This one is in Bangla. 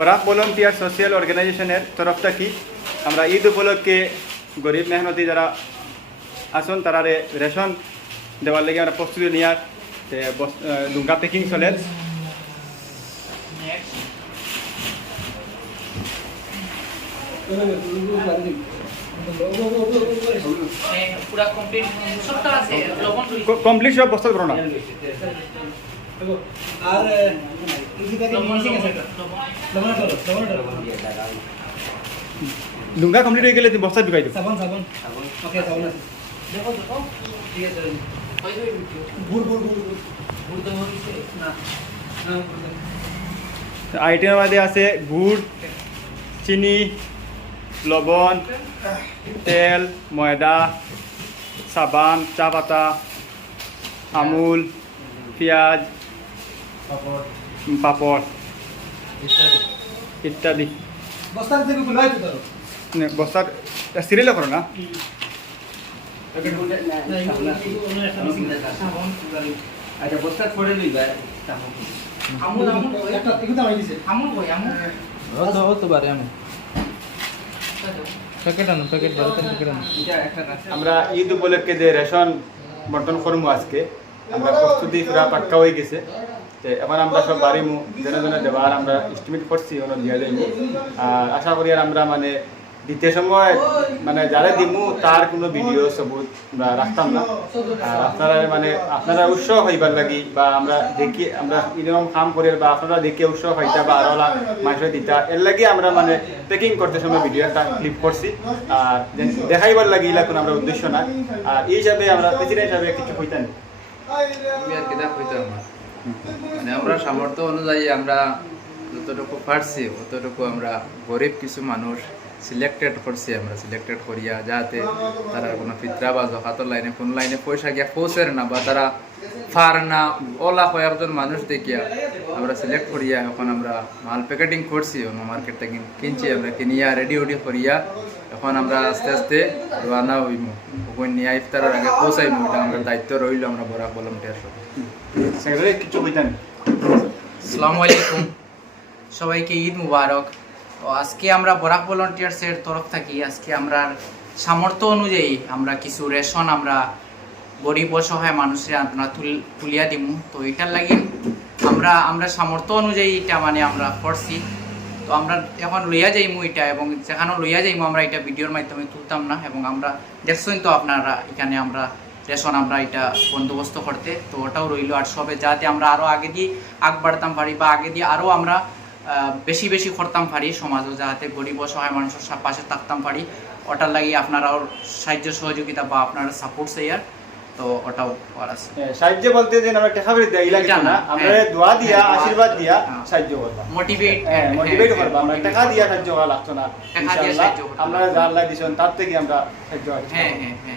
বরাক ভলেন্টিয়ার সোশিয়াল অর্গানাইজেশনের তরফ থেকে আমরা ঈদ উপলক্ষে গরিব মেহনতি যারা আসুন তারারে রেশন দেওয়ার লেগে আমরা প্রস্তুতি নেওয়ার দুর্গা প্যাকিং চলে। লবণ কমপ্লিট সব বস্তা করো না। আর দুর্গা কমপ্লিট হয়ে গেলে তুমি বস্তা ঢুকাই দেবো সাবান সাবান। ওকে সাবান আছে। দেখো দেখো। ঠিক আছে। ওই ওই ভিডিও গুড় গুড় গুড় গুড়। বুঝতে না আইটেমের মধ্যে আছে গুড় চিনি লবণ তেল ময়দা সাবান চা পাতা আমুল পেঁয়াজ পাপড়। ইত্যাদি। বস্তার নে, করো না? আচ্ছা বস্তা পড়ে লইবা আমুল আমুল একটা এগুলো আমি আমুল কই? আমুল? হতো হতে পারে আমি প্যাকেট আনো প্যাকেট ভারতের প্যাকেট আনো। এটা আমরা ঈদ উপলক্ষে যে রেশন বন্টন করব আজকে আমরা প্রস্তুতি পুরা পাক্কা হয়ে গেছে। তো এখন আমরা সব বাড়িমু, জনে জনে দেবার আমরা এস্টিমেট করছি, ওনো দিয়া যাইমু আর আশা করি আর আমরা মানে দিতে সময় মানে যারা দিমু, তার কোনো ভিডিও সবুত আমরা রাখতাম না। আর আপনারা মানে আপনারা উৎসাহ হইবার লাগি, বা আমরা দেখি, আমরা এরকম কাম করি, বা আপনারা দেখে উৎসাহ হইতা বা আরও মাংস দিতা, এর লাগি আমরা মানে প্যাকিং করতে সময় ভিডিও একটা ক্লিপ করছি। আর দেখাইবার লাগি, এলা কোনো আমরা উদ্দেশ্য না আর এই হিসাবে আমরা প্রেসিডেন্ট হিসাবে কিছু হইতাম আর কেদা কইতাম না। মানে আমরা সামর্থ্য অনুযায়ী আমরা যতটুকু পারছি, অতটুকু আমরা গরিব কিছু মানুষ সিলেক্টেড করছি আমরা সিলেক্টেড করিয়া যাতে তারা কোনো ফিতরা বা জহাতর লাইনে, কোন লাইনে পয়সা গিয়া পৌঁছের না বা তারা ফার না, ওলা কয়েকজন মানুষ দেখিয়া আমরা সিলেক্ট করিয়া এখন আমরা মাল প্যাকেটিং করছি অন্য মার্কেট থেকে কিনছি আমরা কিনিয়া রেডি উডি করিয়া এখন আমরা আস্তে আস্তে রানা হইমু। ওখানে নিয়ে ইফতারের আগে পৌঁছাইমু এটা আমাদের দায়িত্ব রইল আমরা বড় ভলান্টিয়ার সব। কিছু আসসালামু আলাইকুম। সবাইকে ঈদ মুবারক। তো আজকে আমরা বরাক ভলান্টিয়ার্সের তরফ থাকি আজকে আমরা সামর্থ্য অনুযায়ী আমরা কিছু রেশন আমরা গরিব অসহায় মানুষের আমরা তুল তুলিয়া দিমু। তো এটার লাগি আমরা আমরা সামর্থ্য অনুযায়ী এটা মানে আমরা করছি। তো আমরা এখন লইয়া যাইমু এটা এবং যেখানে লইয়া যাইমু আমরা এটা ভিডিওর মাধ্যমে তুলতাম না এবং আমরা দেখছেন তো আপনারা এখানে আমরা রেশন আমরা এটা বন্দোবস্ত করতে। তো ওটাও রইল আর সবে যাতে আমরা আরও আগে দিয়ে আগ বাড়তাম পারি বা আগে দিয়ে আরও আমরা বেশি বেশি করতাম পারি সমাজও যাতে গরিব অসহায় মানুষের পাশে থাকতাম পারি ওটার লাগি আপনারা ওর সাহায্য সহযোগিতা বা আপনারা সাপোর্ট চাইয়ার তো ওটাও করার আছে। সাহায্য বলতে যে আমরা টাকা ফেরত দেই লাগে না, আমরা হ্যাঁ। দোয়া দিয়া হ্যাঁ, আশীর্বাদ দিয়া হ্যাঁ। সাহায্য করবা মোটিভেট হ্যাঁ মোটিভেট করবা আমরা টাকা দিয়া সাহায্য করা লাগতো না। টাকা দিয়া সাহায্য। আমরা যা আল্লাহ দিছেন তার থেকে আমরা সাহায্য করছি হ্যাঁ হ্যাঁ হ্যাঁ।